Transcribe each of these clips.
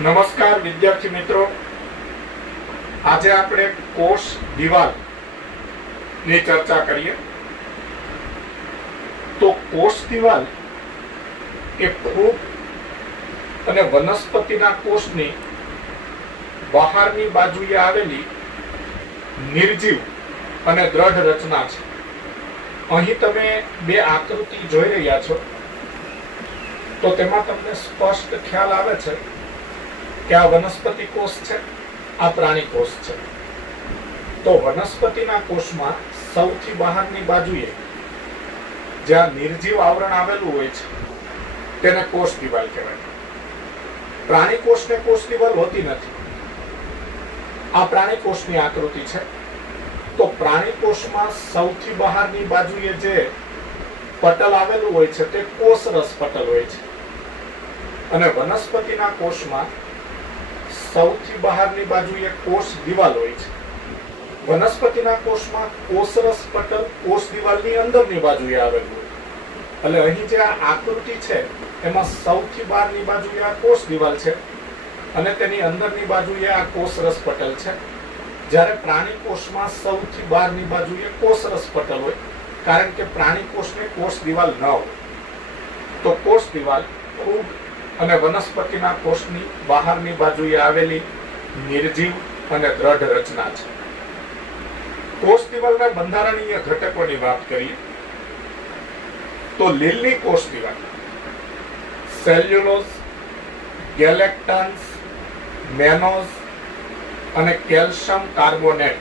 નમસ્કાર વિદ્યાર્થી મિત્રો, આજે આપણે કોષ દિવાલ ની ચર્ચા કરીએ. તો કોષ દિવાલ એ ફૂગ અને વનસ્પતિના કોષની બહારની બાજુએ આવેલી નિર્જીવ અને દ્રઢ રચના છે. અહીં તમે બે આકૃતિ જોઈ રહ્યા છો, તો તેમાં તમને સ્પષ્ટ ખ્યાલ આવે છે કે આ વનસ્પતિ કોષ છે, આ પ્રાણી કોષ છે. તો વનસ્પતિના કોષમાં સૌથી બહારની બાજુએ જ્યાં નિર્જીવ આવરણ આવેલું હોય છે તેને કોષ દિવાલ કહેવાય. પ્રાણી કોષને કોષ દિવાલ હોતી નથી. આ પ્રાણી કોષની આકૃતિ છે. તો પ્રાણી કોષમાં સૌથી બહારની બાજુએ જે પટલ આવેલું હોય છે તે કોષરસ પટલ હોય છે, અને વનસ્પતિના કોષમાં સૌથી બહારની બાજુએ કોષ દિવાલ હોય છે. વનસ્પતિના કોષમાં કોષરસ પટલ કોષ દિવાલની અંદરની બાજુએ આવેલું હોય. એટલે અહીં જે આ આકૃતિ છે એમાં સૌથી બહારની બાજુએ આ કોષ દિવાલ છે અને તેની અંદરની બાજુએ આ કોષરસ પટલ છે. જ્યારે પ્રાણી કોષમાં સૌથી બહારની બાજુએ કોષરસ પટલ હોય, કારણ કે પ્રાણી કોષને કોષ દિવાલ ન હોય. તો કોષ દિવાલ ફૂગ અને વનસ્પતિના કોષની બહારની બાજુએ આવેલી નિર્જીવ અને દ્રઢ રચના છે. કોષ દિવાલના બંધારણીય ઘટકોની વાત કરીએ તો લીલની કોષ દિવાલ સેલ્યુલોઝ, ગેલેક્ટન્સ, મેનોઝ અને કેલ્શિયમ કાર્બોનેટ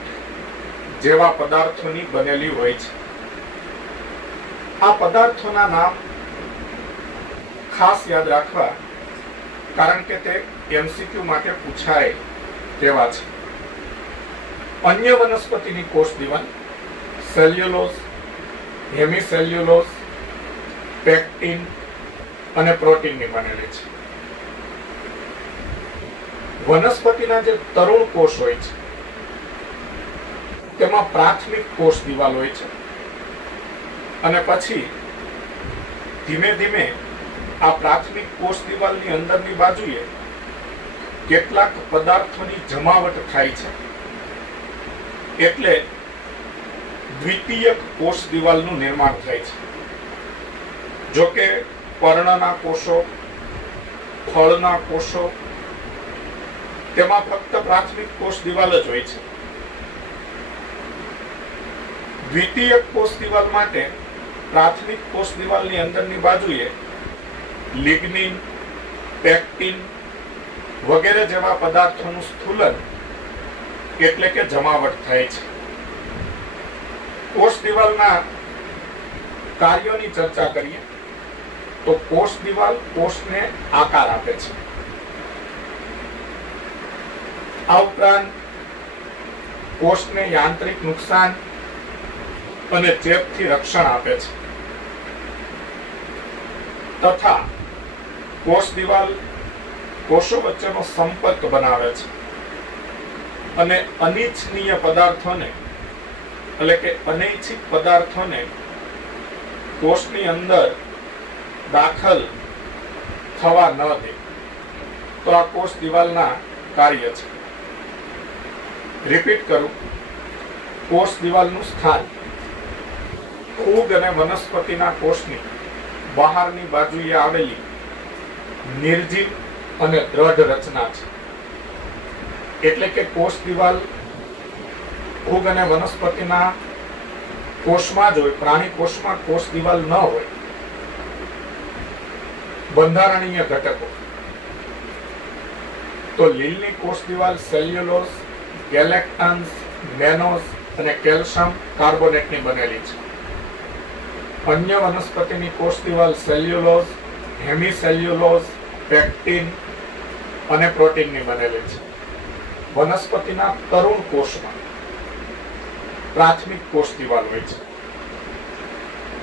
જેવા પદાર્થોની બનેલી હોય છે. આ પદાર્થોના નામ ખાસ યાદ રાખવા, કારણ કે તે એમસીક્યુ માટે પૂછાય તેવા છે. અન્ય વનસ્પતિની કોષ દિવાલ સેલ્યુલોઝ, હેમિસેલ્યુલોઝ, પેક્ટિન અને પ્રોટીનની બનેલી છે. વનસ્પતિના જે તરુણ કોષ હોય છે તેમાં પ્રાથમિક કોષ દિવાલ હોય છે, અને પછી ધીમે ધીમે આ પ્રાથમિક કોષ દિવાલની અંદરની બાજુએ કેટલાક પદાર્થોની જમાવટ થાય છે, એટલે દ્વિતીયક કોષ દિવાલનું નિર્માણ થાય છે. જો કે પર્ણના કોષો, ફળના કોષો, તેમાં ફક્ત પ્રાથમિક કોષ દિવાલ જ હોય છે. દ્વિતીયક કોષ દિવાલ માટે પ્રાથમિક કોષ દિવાલની અંદરની બાજુએ લિગ્નિન, પેક્ટિન વગેરે જેવા પદાર્થોનું સ્થૂલન એટલે કે જમાવટ થાય છે. કોષ દિવાલના કાર્યોની ચર્ચા કરીએ તો કોષ દિવાલ કોષને આકાર આપે છે. આ ઉપરાંત કોષને યાંત્રિક નુકસાન અને ચેપથી રક્ષણ આપે છે, તથા કોષ દિવાલ કોષો વચ્ચેનો સંપર્ક બનાવે છે અને અનિચ્છનીય પદાર્થોને એટલે કે અનૈચ્છિક પદાર્થોને કોષની અંદર દાખલ થવા ન દે. તો આ કોષ દિવાલના કાર્ય છે. રિપીટ કરું, કોષ દિવાલનું સ્થાન ફૂગ અને વનસ્પતિના કોષની બહારની બાજુએ આવેલી નિર્જીવ અને દ્રઢ રચના છે. એટલે કે કોષ દિવાલ ફૂગ અને વનસ્પતિના કોષમાં જ હોય, પ્રાણી કોષમાં કોષ દિવાલ ન હોય. બંધારણીય ઘટકો તો લીલની કોષ દિવાલ સેલ્યુલોઝ, ગેલેક્ટન્સ, મેનોઝ અને કેલ્શિયમ કાર્બોનેટની બનેલી છે. અન્ય વનસ્પતિની કોષ દિવાલ સેલ્યુલોઝ, હેમિસેલ્યુલોઝ, પેક્ટિન અને પ્રોટીનની બનેલી છે. વનસ્પતિના તરુણ કોષમાં પ્રાથમિક કોષ દિવાલ હોય છે.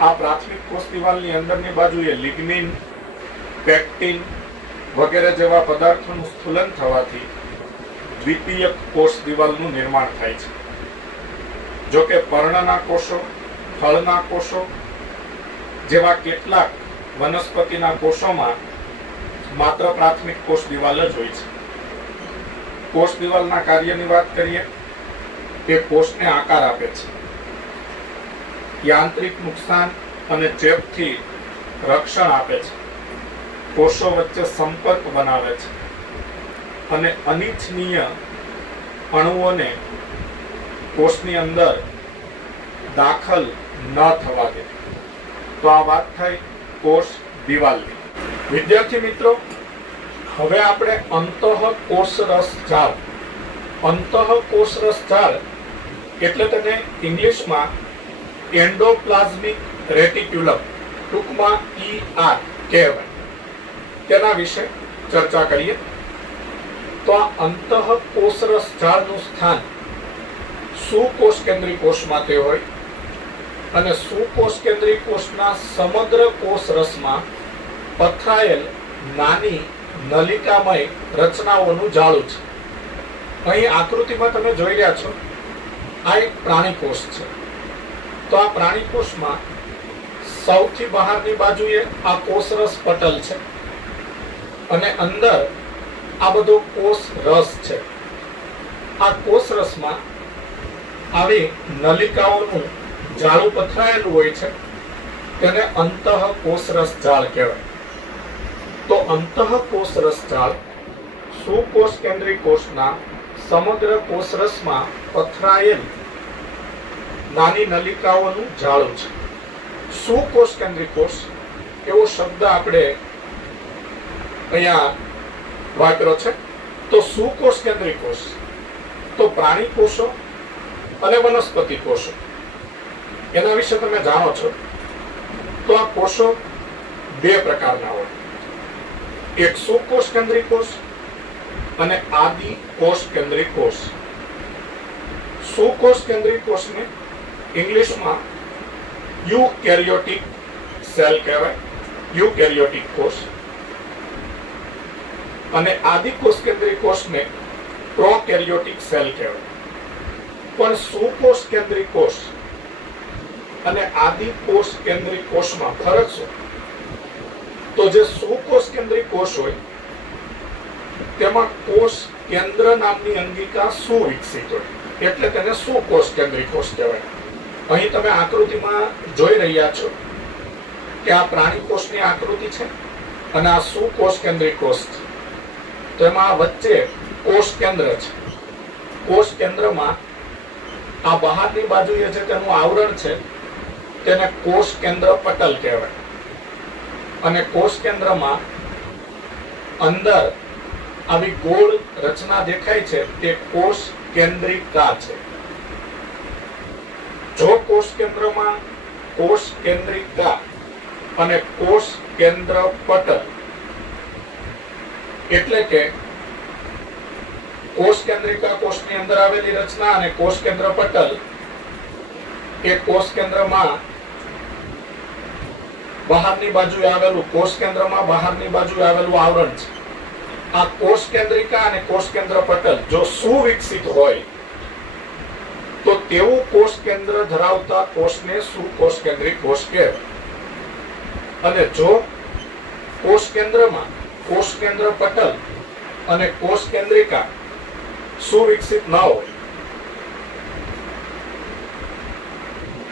આ પ્રાથમિક કોષ દિવાલની અંદરની બાજુએ લિગ્નિન, પેક્ટિન વગેરે જેવા પદાર્થોનું સ્થૂલન થવાથી દ્વિતીયક કોષ દિવાલનું નિર્માણ થાય છે. જો કે પર્ણના કોષો, ફળના કોષો જેવા કેટલાક વનસ્પતિના કોષોમાં માત્ર પ્રાથમિક કોષ દિવાલ જ હોય છે. કોષ દિવાલના કાર્યની વાત કરીએ, તે કોષને આકાર આપે છે, યાંત્રિક નુકસાન અને ચેપથી રક્ષણ આપે છે, કોષો વચ્ચે સંપર્ક બનાવે છે અને અનિચ્છનીય અણુઓને કોષની અંદર દાખલ ન થવા દે. તો આ વાત થઈ કોષ દિવાલની. વિદ્યાર્થી મિત્રો, હવે આપણે અંતઃકોષરસ જાળ. અંતઃકોષરસ જાળ એટલે તેને ઇંગ્લિશમાં એન્ડોપ્લાઝમિક રેટિક્યુલમ, ટૂંકમાં ER કહેવાય. તેના વિશે ચર્ચા કરીએ. તો આ અંતઃકોષરસ જાળનું સ્થાન સુકોષ કેન્દ્રી કોષમાં તે હોય અને સુકોષ કેન્દ્રી કોષના સમગ્ર કોષરસમાં પથરાયેલ નાની નલિકામય રચનાઓનું જાળું છે. અહીં આકૃતિમાં તમે જોઈ રહ્યા છો, આ એક પ્રાણી કોષ છે. તો આ પ્રાણી કોષમાં સૌથી બહારની બાજુએ આ કોષરસ પટલ છે અને અંદર આ બધો કોષ રસ છે. આ કોષરસમાં આવી નલિકાઓનું જાળું પથરાયેલું હોય છે, તેને અંતઃકોષરસ જાળ કહેવાય. તો અંતઃકોષરસ જાળ સુકોષ કેન્દ્રી કોષના સમગ્ર કોષરસમાં પથરાયેલ નાની નલિકાઓનું જાળું છે. સુકોષ કેન્દ્રી કોષ એવો શબ્દ આપણે અહીંયા વાપર્યો છે. તો સુકોષ કેન્દ્રી કોષ તો પ્રાણી કોષો અને વનસ્પતિ કોષો, એના વિશે તમે જાણો છો. તો આ કોષો બે પ્રકારના હોય, એક સુકોષ કેન્દ્રી કોષ અને આદિ કોષ કેન્દ્રી કોષ. સુકોષ કેન્દ્રી કોષને ઇંગ્લિશમાં યુકેરિયોટિક સેલ કહેવાય, યુકેરિયોટિક કોષ. અને આદિ કોષ કેન્દ્રી કોષને પ્રોકેરિયોટિક સેલ કહેવાય. પણ સુકોષ કેન્દ્રી કોષ અને આદિ કોષ કેન્દ્રી કોષમાં ફરક શું? તો જે સુકોષ કેન્દ્રી કોષ હોય તેમાં કોષ કેન્દ્ર નામની અંગિકા સુવિકસિત હોય, એટલે તેને સુકોષ કેન્દ્રી કોષ કહેવાય. અહીં તમે આકૃતિમાં જોઈ રહ્યા છો કે આ પ્રાણી કોષની આકૃતિ છે અને આ સુકોષ કેન્દ્રી કોષ છે. તો એમાં વચ્ચે કોષ કેન્દ્ર છે. કોષ કેન્દ્રમાં આ બહારની બાજુએ જે તેનું આવરણ છે તેને કોષ કેન્દ્ર પટલ કહેવાય. અને કોષ કેન્દ્રમાં અંદર આવી ગોળ રચના દેખાય છે તે કોષ કેન્દ્રિકા છે. જો કોષ કેન્દ્રમાં કોષ કેન્દ્રિકા અને કોષ કેન્દ્ર પટલ એટલે કે કોષ કેન્દ્રિકા કોષની અંદર આવેલી રચના અને કોષ કેન્દ્ર પટલ એ કોષ કેન્દ્રમાં બહારની બાજુએ આવેલું, કોષ કેન્દ્રમાં બહારની બાજુએ આવેલું આવરણ છે. આ કોષ કેન્દ્રિકા અને કોષ કેન્દ્ર પટલ જો સુવિકસિત હોય તો તેવું કોષ કેન્દ્ર ધરાવતા કોષને સુકોષ કેન્દ્રી કોષ કહેવાય. અને જો કોષ કેન્દ્રમાં કોષ કેન્દ્ર પટલ અને કોષ કેન્દ્રિકા સુવિકસિત ન હોય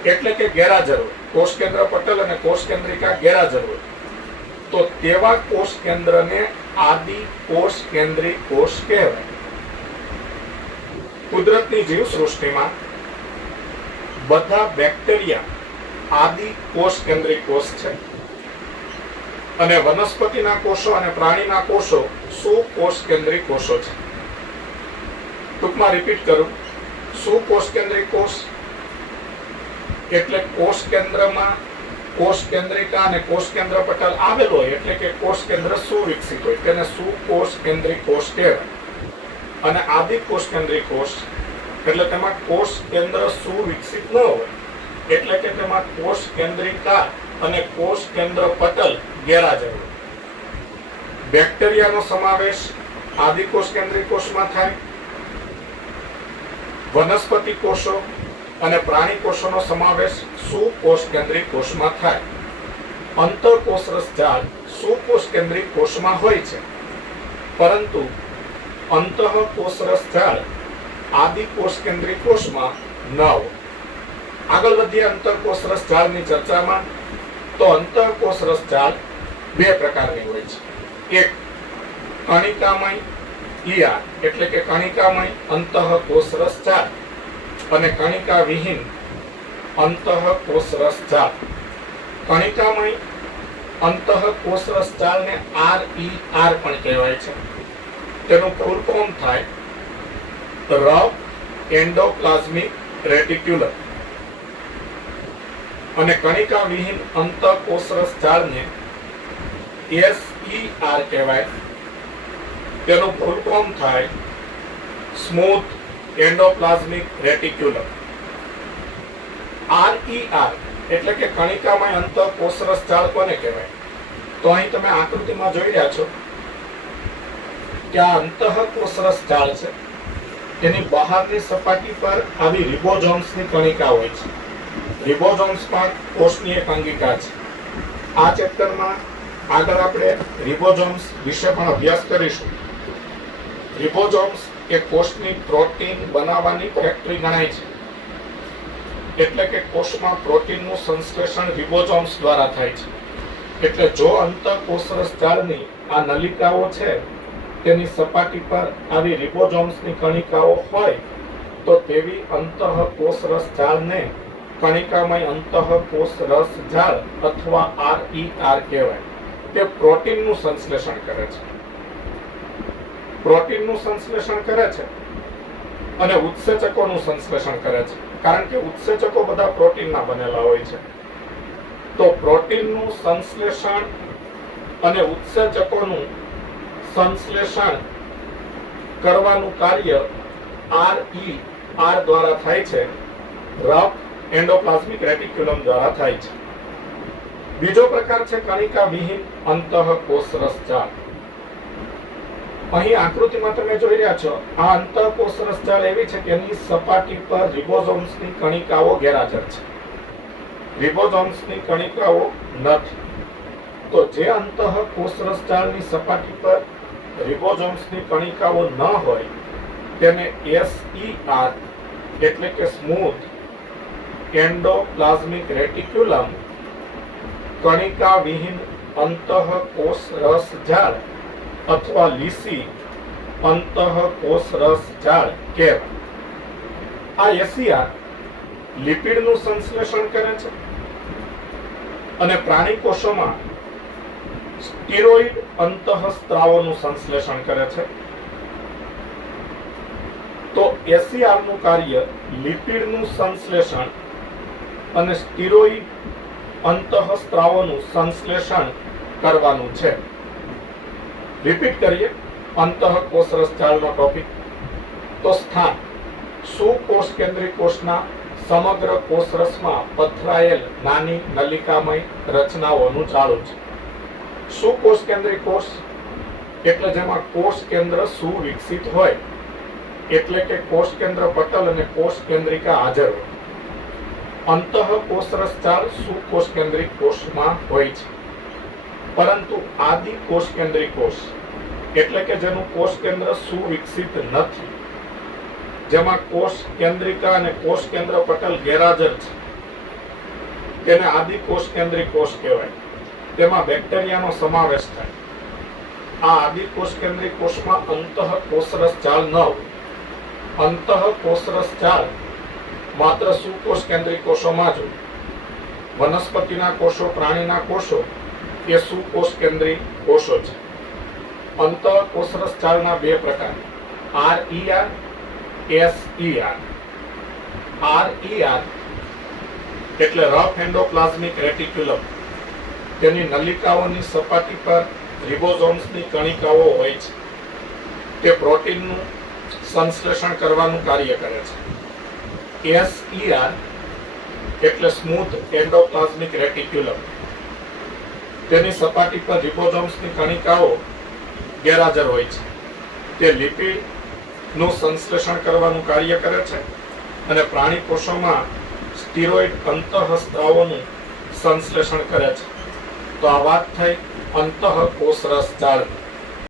એટલે કે ગેરહાજર હોય, કોષ કેન્દ્ર પટલ અને કોષ કેન્દ્રિકા ગેરહાજર હોય તો તેવા કોષ કેન્દ્રને આદિ કોષ કેન્દ્રી કોષ કહેવાય. કુદરતની જીવસૃષ્ટિમાં બધા બેક્ટેરિયા આદિ કોષ કેન્દ્રી કોષ છે અને વનસ્પતિના કોષો અને પ્રાણીના કોષો સુકોષ કેન્દ્રી કોષો છે. ટૂંકમાં રિપીટ કરું, સુકોષ કેન્દ્રી કોષ એટલે કોષ કેન્દ્રમાં કોષ કેન્દ્રિકા અને કોષ કેન્દ્ર પટલ આવેલો હોય એટલે કે કોષ કેન્દ્ર સુવિકસિત હોય, તેને સુકોષ કેન્દ્રી કોષ કહેવાય. અને આદિ કોષ કેન્દ્રી કોષ એટલે તેમાં કોષ કેન્દ્ર સુવિકસિત ન હોય એટલે કે તેમાં કોષ કેન્દ્રિકા અને કોષ કેન્દ્ર પટલ ગેરહાજર હોય. બેક્ટેરિયાનો સમાવેશ આદિ કોષ કેન્દ્રી કોષમાં થાય. વનસ્પતિ કોષો અને પ્રાણી કોષોનો સમાવેશ સુકોષ કેન્દ્રી કોષમાં થાય. અંતઃકોષરસ જાળ સુકોષ કેન્દ્રી કોષમાં હોય છે, પરંતુ અંતઃકોષરસ જાળ આદિ કોષ કેન્દ્રીય કોષમાં ન હોય. આગળ વધીએ અંતઃકોષરસ જાળની ચર્ચામાં. તો અંતઃકોષરસ જાળ બે પ્રકારની હોય છે. એક કણિકામય ઈઆર એટલે કે કણિકામય અંતઃકોષરસ જાળ અને કણિકા વિહીન અંતઃકોષરસ જાળ. કણિકામય અંતઃકોષરસ જાળને RER પણ કહેવાય છે. તેનું ફૂલ ફોર્મ થાય રફ એન્ડોપ્લાઝમિક રેટિક્યુલમ. અને કણિકા વિહીન અંતઃકોષરસ જાળને SER કહેવાય. તેનું ફૂલ ફોર્મ થાય સ્મૂથ એન્ડોપ્લાઝમિક રેટિક્યુલમ. RER એટલે કે કણિકામય અંતઃકોષરસ જાળ કોને કહેવાય? તો અહીં તમે આકૃતિમાં જોઈ રહ્યા છો કે આ અંતઃકોષરસ જાળ છે. તેની બહારની સપાટી પર આવી રિબોઝોમ્સની કણિકા હોય છે. રિબોઝોમ્સમાં કોષની એક અંગિકા છે. આ ચેપ્ટરમાં આગળ આપણે રિબોઝોમ્સ વિશે પણ અભ્યાસ કરીશું. રિબોઝોમ્સ એ કોષની પ્રોટીન બનાવવાની ફેક્ટરી ગણાય છે. એટલે કે કોષમાં પ્રોટીનનું સંશ્લેષણ રિબોઝોમ્સ દ્વારા થાય છે. એટલે જો અંતઃકોષરસ જાળની આ નલિકાઓ છે તેની સપાટી પર આવી રિબોઝોમ્સની કણિકાઓ હોય તો તેવી અંતઃકોષરસ જાળને કણિકામય અંતઃકોષરસ જાળ અથવા RER કહેવાય. તે પ્રોટીનનું સંશ્લેષણ કરે છે. પ્રોટીનનું સંશ્લેષણ કરે છે અને ઉત્સેચકોનું સંશ્લેષણ કરે છે. કારણ કે ઉત્સેચકો બધા પ્રોટીનના બનેલા હોય છે. તો પ્રોટીનનું સંશ્લેષણ અને ઉત્સેચકોનું સંશ્લેષણ કરવાનું કાર્ય RER દ્વારા થાય છે. રફ એન્ડોપ્લાઝમિક રેટિક્યુલમ દ્વારા થાય છે. બીજો પ્રકાર છે કણિકા વિહીન અંતઃકોષરસ જાળ. અહીં આકૃતિમાં તમે જોઈ રહ્યા છો આ અંતઃકોષરસ જાળ એવી છે કે એની સપાટી પર રિબોઝોમ્સની કણિકાઓ ગેરહાજર છે. રિબોઝોમ્સની કણિકાઓ નથી. તો જે અંતઃકોષરસ જાળની સપાટી પર રિબોઝોમ્સની કણિકાઓ ન હોય તેને SER એટલે કે સ્મૂથ એન્ડોપ્લાઝમિક રેટિક્યુલમ કણિકા વિહીન અંતઃકોષરસ જાળ અથવા લીસી અંતઃકોષરસ જાળ કહેવાય. આ SER લિપિડનું સંશ્લેષણ કરે છે અને પ્રાણી કોષોમાં સ્ટીરોઇડ અંતઃસ્ત્રાવોનું સંશ્લેષણ કરે છે. તો SER નું કાર્ય લિપિડનું સંશ્લેષણ અને સ્ટીરોઇડ અંતઃસ્ત્રાવોનું સંશ્લેષણ કરવાનું છે. રિપીટ કરીએ અંતઃકોષરસ જાળનો ટોપિક. તો સ્થાન સુકોષ કેન્દ્રીય કોષના સમગ્ર કોષરસમાં પથરાયેલ નાની નલિકામય રચનાઓનું જાળું છે. સુકોષ કેન્દ્રીય કોષ એટલે જેમાં કોષ કેન્દ્ર સુવિકસિત હોય એટલે કે કોષ કેન્દ્ર પટલ અને કોષ કેન્દ્રિકા હાજર હોય. અંતઃકોષરસ જાળ સુકોષ કેન્દ્રિક કોષમાં હોય છે. પરંતુ આદિ કોષ કેન્દ્રિક કોષ એટલે કે જેનું કોષ કેન્દ્ર સુવિકસિત નથી, જેમાં કોષ કેન્દ્રિકા અને કોષ કેન્દ્ર પટલ ગેરહાજર છે, તેને આદિ કોષ કેન્દ્રિક કોષ કહેવાય. તેમાં બેક્ટેરિયાનો સમાવેશ થાય. આ આદિ કોષ કેન્દ્રિક કોષમાં અંતઃકોષરસ જાળ ન હોય. અંતઃકોષરસ જાળ માત્ર સુકોષ કેન્દ્રિક કોષોમાં જ હોય. વનસ્પતિના કોષો, પ્રાણીના કોષો એ સુકોષ કેન્દ્રિક કોષો છે. અંતઃકોષરસ જાળના બે પ્રકાર RER, SER. RER એટલે રફ એન્ડોપ્લાઝમિક રેટિક્યુલમ. તેની નલિકાઓની સપાટી પર રિબોઝોમ્સની કણિકાઓ હોય છે. તે પ્રોટીનનું સંશ્લેષણ કરવાનું કાર્ય કરે છે. SER એટલે સ્મૂથ એન્ડોપ્લાઝમિક રેટિક્યુલમ. તેની સપાટી પર રિબોઝોમ્સની કણિકાઓ ગેરહાજર હોય છે. તે લિપિડનું સંશ્લેષણ કરવાનું કાર્ય કરે છે અને પ્રાણી કોષોમાં સ્ટીરોઇડ અંતઃસ્ત્રાવોનું સંશ્લેષણ કરે છે. તો આ વાત થઈ અંતઃકોષરસ જાળની.